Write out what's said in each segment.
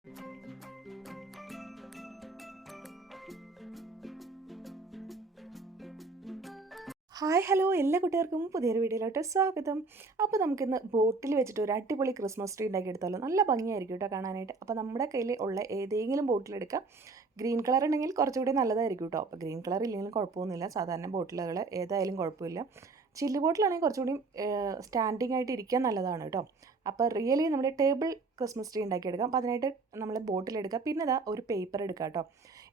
Hi hello എല്ലാ കുട്ടികൾക്കും പുതിയൊരു വീഡിയോയിലോട്ട് സ്വാഗതം. അപ്പോൾ നമുക്കിന്ന് ബോട്ടിൽ വെച്ചിട്ട് ഒരു അടിപൊളി ക്രിസ്മസ് ട്രീ ഉണ്ടാക്കി എടുത്താലോ. നല്ല ഭംഗിയായിരിക്കും കേട്ടോ കാണാനായിട്ട്. അപ്പോൾ നമ്മുടെ കയ്യിൽ ഉള്ള ഏതെങ്കിലും ബോട്ടിലെടുക്കാം. ഗ്രീൻ കളർ ഉണ്ടെങ്കിൽ കുറച്ചുകൂടി നല്ലതായിരിക്കും കേട്ടോ. അപ്പോൾ ഗ്രീൻ കളർ ഇല്ലെങ്കിലും കുഴപ്പമൊന്നുമില്ല, സാധാരണ ബോട്ടിലുകൾ ഏതായാലും കുഴപ്പമില്ല. ചില്ല് ബോട്ടിലാണെങ്കിൽ കുറച്ചുകൂടി സ്റ്റാൻഡിങ് ആയിട്ട് ഇരിക്കാൻ നല്ലതാണ് കേട്ടോ. അപ്പോൾ റിയലി നമ്മുടെ ടേബിൾ ക്രിസ്മസ് ട്രീ ഉണ്ടാക്കിയെടുക്കാം. അപ്പോൾ അതിനായിട്ട് നമ്മൾ ബോട്ടിലെടുക്കുക. പിന്നെ ഇതാ ഒരു പേപ്പർ എടുക്കുക കേട്ടോ.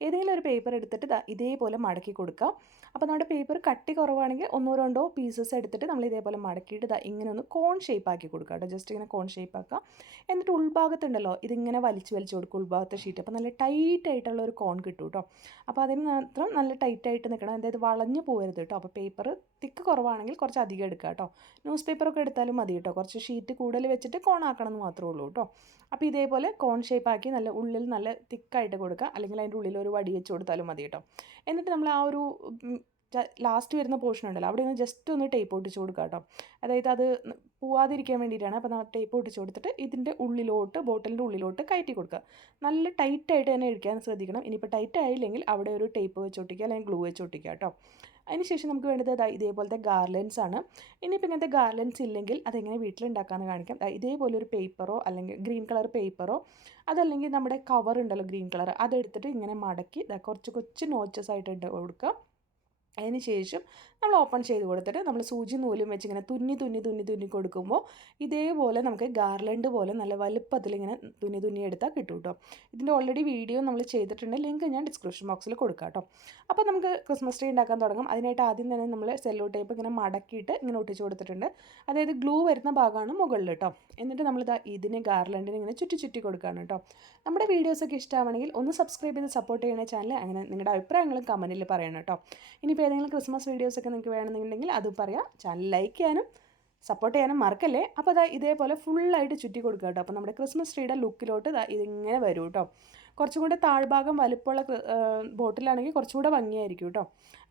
ഏതെങ്കിലും ഒരു പേപ്പർ എടുത്തിട്ട് ഇതേപോലെ മടക്കി കൊടുക്കുക. അപ്പോൾ നമ്മുടെ പേപ്പർ കട്ടി കുറവാണെങ്കിൽ ഒന്നോ രണ്ടോ പീസസ് എടുത്തിട്ട് നമ്മൾ ഇതേപോലെ മടക്കിയിട്ട് ഇങ്ങനെ ഒന്ന് കോൺ ഷേപ്പ് ആക്കി കൊടുക്കുക കേട്ടോ. ജസ്റ്റ് ഇങ്ങനെ കോൺ ഷേപ്പ് ആക്കുക. എന്നിട്ട് ഉൾഭാഗത്തുണ്ടല്ലോ ഇതിങ്ങനെ വലിച്ചു കൊടുക്കുക ഉൾഭാഗത്തെ ഷീറ്റ്. അപ്പോൾ നല്ല ടൈറ്റ് ആയിട്ടുള്ള ഒരു കോൺ കിട്ടും കേട്ടോ. അപ്പോൾ അതിന് മാത്രം നല്ല ടൈറ്റായിട്ട് നിൽക്കണം, അതായത് വളഞ്ഞു പോകരുത് കേട്ടോ. അപ്പോൾ പേപ്പർ തിക്ക് കുറവാണെങ്കിൽ കുറച്ച് അധികം എടുക്കുക കേട്ടോ. ന്യൂസ് പേപ്പറൊക്കെ എടുത്താലും മതി കേട്ടോ. കുറച്ച് ഷീറ്റ് കൂടുതൽ വെച്ചിട്ട് കോൺ ആക്കണം എന്ന് മാത്രമേ ഉള്ളൂ കേട്ടോ. അപ്പോൾ ഇതേപോലെ കോൺ ഷേപ്പ് ആക്കി നല്ല ഉള്ളിൽ നല്ല തിക്കായിട്ട് കൊടുക്കുക, അല്ലെങ്കിൽ അതിൻ്റെ ഉള്ളിൽ ഒരു വടി വെച്ച് കൊടുത്താലും മതി കേട്ടോ. എന്നിട്ട് നമ്മൾ ആ ഒരു ലാസ്റ്റ് വരുന്ന പോർഷൻ ഉണ്ടല്ലോ അവിടെ നിന്ന് ജസ്റ്റ് ഒന്ന് ടേപ്പ് ഒട്ടിച്ച് കൊടുക്കുക കേട്ടോ. അതായത് അത് പോവാതിരിക്കാൻ വേണ്ടിയിട്ടാണ്. അപ്പോൾ നമ്മൾ ടേപ്പ് ഒട്ടിച്ച് കൊടുത്തിട്ട് ഇതിൻ്റെ ഉള്ളിലോട്ട്, ബോട്ടിലിൻ്റെ ഉള്ളിലോട്ട് കയറ്റി കൊടുക്കുക. നല്ല ടൈറ്റായിട്ട് തന്നെ ഇരിക്കാൻ ശ്രദ്ധിക്കണം. ഇനിയിപ്പോൾ ടൈറ്റ് ആയില്ലെങ്കിൽ അവിടെ ഒരു ടേപ്പ് വെച്ച് ഒട്ടിക്കുക, അല്ലെങ്കിൽ ഗ്ലൂ വെച്ച് ഒട്ടിക്കുക കേട്ടോ. അതിനുശേഷം നമുക്ക് വേണ്ടത് ഇതേപോലത്തെ ഗാർലൻസ് ആണ്. ഇനിയിപ്പോൾ ഇങ്ങനത്തെ ഗാർലൻസ് ഇല്ലെങ്കിൽ അതെങ്ങനെ വീട്ടിലുണ്ടാക്കാമെന്ന് കാണിക്കാം. ഇതേപോലെ ഒരു പേപ്പറോ അല്ലെങ്കിൽ ഗ്രീൻ കളർ പേപ്പറോ അതല്ലെങ്കിൽ നമ്മുടെ കവർ ഉണ്ടല്ലോ ഗ്രീൻ കളർ, അതെടുത്തിട്ട് ഇങ്ങനെ മടക്കി കുറച്ച് കൊച്ചു നോച്ചസ് ആയിട്ട് ഇട്ട് കൊടുക്കുക. അതിന് ശേഷം നമ്മൾ ഓപ്പൺ ചെയ്ത് കൊടുത്തിട്ട് നമ്മൾ സൂചി നൂലും വെച്ച് ഇങ്ങനെ തുന്നി കൊടുക്കുമ്പോൾ ഇതേപോലെ നമുക്ക് ഗാർലൻഡ് പോലെ നല്ല വലുപ്പത്തിൽ ഇങ്ങനെ തുന്നി എടുത്താൽ കിട്ടും കേട്ടോ. ഇതിൻ്റെ ഓൾറെഡി വീഡിയോ നമ്മൾ ചെയ്തിട്ടുണ്ട്, ലിങ്ക് ഞാൻ ഡിസ്ക്രിപ്ഷൻ ബോക്സിൽ കൊടുക്കാം കേട്ടോ. അപ്പോൾ നമുക്ക് ക്രിസ്മസ് ട്രീ ഉണ്ടാക്കാൻ തുടങ്ങും. അതിനായിട്ട് ആദ്യം തന്നെ നമ്മൾ സെല്ലോ ടേപ്പ് ഇങ്ങനെ മടക്കിയിട്ട് ഇങ്ങനെ ഒട്ടിച്ച് കൊടുത്തിട്ടുണ്ട്. അതായത് ഗ്ലൂ വരുന്ന ഭാഗമാണ് മുകളിൽ കേട്ടോ. എന്നിട്ട് നമ്മൾ ഇതിനെ ഗാർലൻഡിന് ഇങ്ങനെ ചുറ്റി കൊടുക്കുകയാണ് കേട്ടോ. നമ്മുടെ വീഡിയോസൊക്കെ ഇഷ്ടമാണെങ്കിൽ ഒന്ന് സബ്സ്ക്രൈബ് ചെയ്ത് സപ്പോർട്ട് ചെയ്യുന്ന ചാനൽ. അങ്ങനെ നിങ്ങളുടെ അഭിപ്രായങ്ങളും കമൻറ്റിൽ പറയണം കേട്ടോ. ഇനിയിപ്പോൾ ഏതെങ്കിലും ക്രിസ്മസ് വീഡിയോസൊക്കെ നിങ്ങൾക്ക് വേണമെന്നുണ്ടെങ്കിൽ അതും പറയാം. ചാനൽ ലൈക്ക് ചെയ്യാനും സപ്പോർട്ട് ചെയ്യാനും മറക്കല്ലേ. അപ്പോൾ ഇതേപോലെ ഫുള്ളായിട്ട് ചുറ്റി കൊടുക്കുക കേട്ടോ. അപ്പോൾ നമ്മുടെ ക്രിസ്മസ് ട്രീയുടെ ലുക്കിലോട്ട് ഇതിങ്ങനെ വരും കേട്ടോ. കുറച്ചും കൂടെ താഴ്ഭാഗം വലുപ്പമുള്ള ബോട്ടിലാണെങ്കിൽ കുറച്ചുകൂടെ ഭംഗിയായിരിക്കും കേട്ടോ.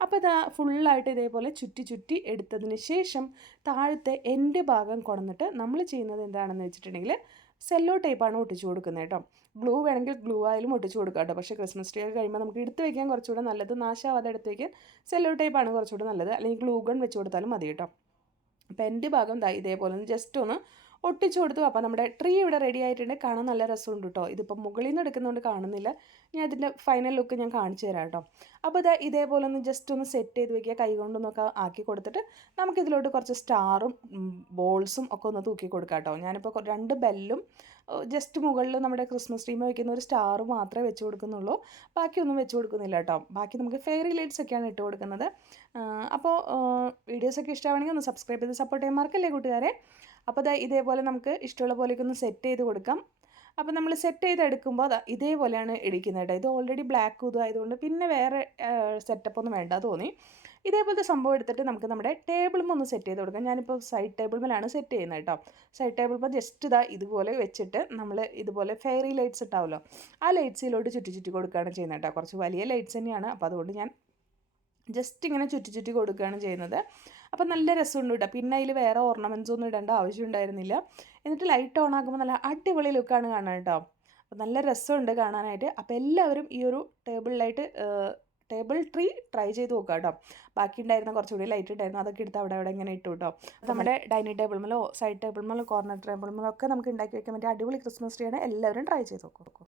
അപ്പോൾ ഫുള്ളായിട്ട് ഇതേപോലെ ചുറ്റി എടുത്തതിന് ശേഷം താഴത്തെ എൻഡ് ഭാഗം കൊണ്ടുവന്നിട്ട് നമ്മൾ ചെയ്യുന്നത് എന്താണെന്ന് വെച്ചിട്ടുണ്ടെങ്കിൽ സെല്ലോ ടേപ്പാണ് ഒട്ടിച്ച് കൊടുക്കുന്നത് കേട്ടോ. ഗ്ലൂ വേണമെങ്കിൽ ഗ്ലൂ ആയാലും ഒട്ടിച്ച് കൊടുക്കാം കേട്ടോ. പക്ഷേ ക്രിസ്മസ് ട്രീ ഒക്കെ കഴിയുമ്പോൾ നമുക്ക് എടുത്ത് വയ്ക്കാൻ കുറച്ചുകൂടെ നല്ലത്, നാശമാവാതെ എടുത്ത് വയ്ക്കാൻ സെല്ലോ ടേപ്പാണ് കുറച്ചുകൂടെ നല്ലത്, അല്ലെങ്കിൽ ഗ്ലൂ ഗൺ വെച്ച് കൊടുത്താലും മതി കേട്ടോ. അപ്പോൾ എൻ്റെ ഭാഗം ഇതേപോലെ ഒന്ന് ജസ്റ്റ് ഒന്ന് ഒട്ടിച്ചു കൊടുത്തു. അപ്പോൾ നമ്മുടെ ട്രീ ഇവിടെ റെഡി ആയിട്ടുണ്ട്. കാണാൻ നല്ല രസമുണ്ട് കേട്ടോ. ഇതിപ്പോൾ മുകളിൽ നിന്ന് എടുക്കുന്നതുകൊണ്ട് കാണുന്നില്ല, ഞാൻ അതിൻ്റെ ഫൈനൽ ലുക്ക് ഞാൻ കാണിച്ചു തരാം കേട്ടോ. അപ്പോൾ ഇതേപോലെ ഒന്ന് ജസ്റ്റ് ഒന്ന് സെറ്റ് ചെയ്ത് വയ്ക്കുക, കൈ കൊണ്ടൊന്നൊക്കെ ആക്കി കൊടുത്തിട്ട് നമുക്കിതിലോട്ട് കുറച്ച് സ്റ്റാറും ബോൾസും ഒക്കെ ഒന്ന് തൂക്കി കൊടുക്കാം കേട്ടോ. ഞാനിപ്പോൾ 2 ബെല്ലും ജസ്റ്റ് മുകളിൽ നമ്മുടെ ക്രിസ്മസ് ട്രീമ വയ്ക്കുന്ന ഒരു സ്റ്റാർ മാത്രമേ വെച്ച് കൊടുക്കുന്നുള്ളൂ, ബാക്കിയൊന്നും വെച്ച് കൊടുക്കുന്നില്ല കേട്ടോ. ബാക്കി നമുക്ക് ഫെയറി ലൈറ്റ്സ് ഒക്കെയാണ് ഇട്ട് കൊടുക്കുന്നത്. അപ്പോൾ വീഡിയോസൊക്കെ ഇഷ്ടമാണെങ്കിൽ ഒന്ന് സബ്സ്ക്രൈബ് ചെയ്ത് സപ്പോർട്ട് ചെയ്യാൻ മറക്കല്ലേ കൂട്ടുകാരെ. അപ്പോൾ ഇതേപോലെ നമുക്ക് ഇഷ്ടമുള്ള പോലെയൊക്കെ ഒന്ന് സെറ്റ് ചെയ്ത് കൊടുക്കാം. അപ്പോൾ നമ്മൾ സെറ്റ് ചെയ്തെടുക്കുമ്പോൾ ഇതേപോലെയാണ് ഇടിക്കുന്നത് കേട്ടോ. ഇത് ഓൾറെഡി ബ്ലാക്ക് ആയതുകൊണ്ട് പിന്നെ വേറെ സെറ്റപ്പൊന്നും വേണ്ട തോന്നി. ഇതേപോലത്തെ സംഭവം എടുത്തിട്ട് നമുക്ക് നമ്മുടെ ടേബിളും ഒന്ന് സെറ്റ് ചെയ്ത് കൊടുക്കാം. ഞാനിപ്പോൾ സൈഡ് ടേബിൾമേലാണ് സെറ്റ് ചെയ്യുന്നത് കേട്ടോ. സൈഡ് ടേബിൾ ജസ്റ്റ് ഇതുപോലെ വെച്ചിട്ട് നമ്മൾ ഇതുപോലെ ഫെയറി ലൈറ്റ്സ് ഇട്ടാവല്ലോ, ആ ലൈറ്റ്സിലോട്ട് ചുറ്റി കൊടുക്കുകയാണ് ചെയ്യുന്നത് കേട്ടോ. കുറച്ച് വലിയ ലൈറ്റ്സ് തന്നെയാണ്, അപ്പോൾ അതുകൊണ്ട് ഞാൻ ജസ്റ്റ് ഇങ്ങനെ ചുറ്റി കൊടുക്കുകയാണ് ചെയ്യുന്നത്. അപ്പോൾ നല്ല രസമുണ്ട് കേട്ടോ. പിന്നെ അതിൽ വേറെ ഓർണമെൻറ്റ്സ് ഒന്നും ഇടേണ്ട ആവശ്യം ഉണ്ടായിരുന്നില്ല. എന്നിട്ട് ലൈറ്റ് ഓൺ ആക്കുമ്പോൾ നല്ല അടിപൊളി ലുക്കാണ് കാണാൻ കേട്ടോ. അപ്പോൾ നല്ല രസമുണ്ട് കാണാനായിട്ട്. അപ്പോൾ എല്ലാവരും ഈ ഒരു ടേബിൾ ട്രീ ട്രൈ ചെയ്ത് നോക്കുക കേട്ടോ. ബാക്കി ഉണ്ടായിരുന്ന കുറച്ചുകൂടി ലൈറ്റ് ഉണ്ടായിരുന്നു, അതൊക്കെ എടുത്ത് അവിടെ ഇങ്ങനെ ഇട്ടു കേട്ടോ. നമ്മുടെ ഡൈനിങ് ടേബിൾമേലോ സൈഡ് ടേബിൾമേലോ കോർണർ ടേബിൾമേലോ ഒക്കെ നമുക്ക് ഉണ്ടാക്കി വെക്കാൻ പറ്റിയ അടിപൊളി ക്രിസ്മസ് ട്രീയാണ്. എല്ലാവരും ട്രൈ ചെയ്ത് നോക്കും.